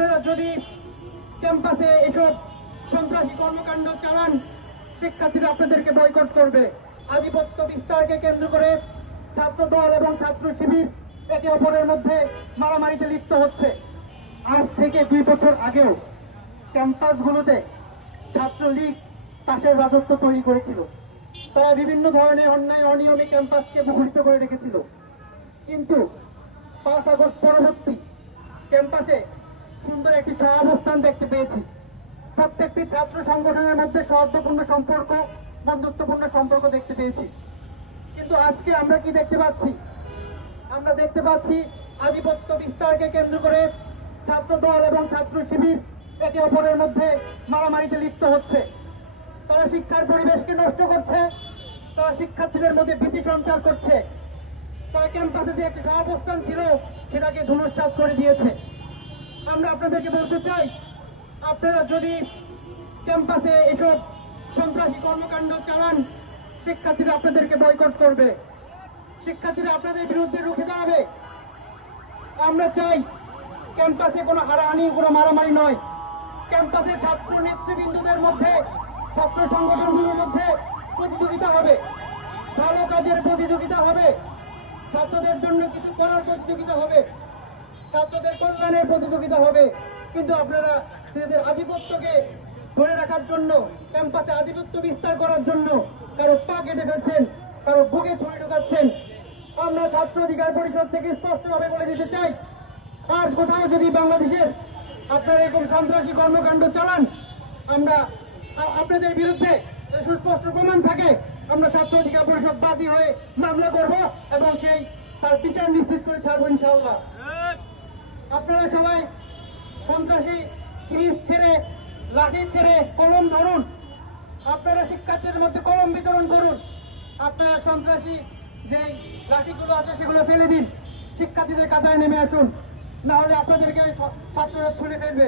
আপনারা যদি ক্যাম্পাসে এসব সন্ত্রাসী কর্মকাণ্ড চালান, শিক্ষার্থীরা আপনাদেরকে বয়কট করবে। আধিপত্য বিস্তারকে কেন্দ্র করে ছাত্র দল এবং ছাত্র শিবির একে অপরের মধ্যে মারামারিতে লিপ্ত হচ্ছে। আজ থেকে 2 বছর আগেও ক্যাম্পাসগুলোতে ছাত্রলীগ তাসের রাজত্ব তৈরি করেছিল। তারা বিভিন্ন ধরনের অন্যায় অনিয়মে ক্যাম্পাসকে মুখরিত করে রেখেছিল। কিন্তু 5 আগস্ট পরবর্তী ক্যাম্পাসে সুন্দর একটি সহাবস্থান দেখতে পেয়েছি। প্রত্যেকটি ছাত্র সংগঠনের মধ্যে সৌহার্দ্যপূর্ণ সম্পর্ক, বন্ধুত্বপূর্ণ সম্পর্ক দেখতে পেয়েছি। কিন্তু আজকে আমরা কি দেখতে পাচ্ছি? আমরা দেখতে পাচ্ছি আধিপত্য বিস্তারকে কেন্দ্র করে ছাত্র দল এবং ছাত্র শিবির একে অপরের মধ্যে মারামারিতে লিপ্ত হচ্ছে। তারা শিক্ষার পরিবেশকে নষ্ট করছে, তারা শিক্ষার্থীদের মধ্যে ভীতি সঞ্চার করছে, তারা ক্যাম্পাসে যে একটি সহাবস্থান ছিল সেটাকে ধূলিসাৎ করে দিয়েছে। আমরা আপনাদেরকে বলতে চাই, আপনারা যদি ক্যাম্পাসে এসব সন্ত্রাসী কর্মকাণ্ড চালান, শিক্ষার্থীরা আপনাদেরকে বয়কট করবে। শিক্ষার্থীরা আপনাদের বিরুদ্ধে রুখে দাঁড়াবে। আমরা চাই ক্যাম্পাসে কোনো হারাহানি, কোনো মারামারি নয়। ক্যাম্পাসে ছাত্র নেতৃবৃন্দদের মধ্যে, ছাত্র সংগঠনগুলোর মধ্যে প্রতিযোগিতা হবে, ভালো কাজের প্রতিযোগিতা হবে, ছাত্রদের জন্য কিছু করার প্রতিযোগিতা হবে, ছাত্রদের কল্যাণের প্রতিযোগিতা হবে। কিন্তু আপনারা নিজেদের আধিপত্যকে ধরে রাখার জন্য, ক্যাম্পাসে আধিপত্য বিস্তার করার জন্য কারো পা কেটে ফেলছেন, কারো বুকে ছুরি ঢুকাচ্ছেন। আমরা ছাত্র অধিকার পরিষদ থেকে স্পষ্টভাবে বলে দিতে চাই, আর কোথাও যদি বাংলাদেশের আপনারা এরকম সন্ত্রাসী কর্মকাণ্ড চালান, আমরা আপনাদের বিরুদ্ধে সুস্পষ্ট প্রমাণ থাকে, আমরা ছাত্র অধিকার পরিষদ বাদী হয়ে মামলা করব এবং সেই তার বিচার নিশ্চিত করে ছাড়বো ইনশাআল্লাহ। আপনারা সবাই সন্ত্রাসী ক্রিজ ছেড়ে, লাঠি ছেড়ে কলম ধরুন। আপনারা শিক্ষার্থীদের মধ্যে কলম বিতরণ করুন। আপনারা সন্ত্রাসী যে লাঠিগুলো আছে সেগুলো ফেলে দিন, শিক্ষার্থীদের কাতারে নেমে আসুন, না হলে আপনাদেরকে ছাত্ররা ছুঁড়ে ফেলবে।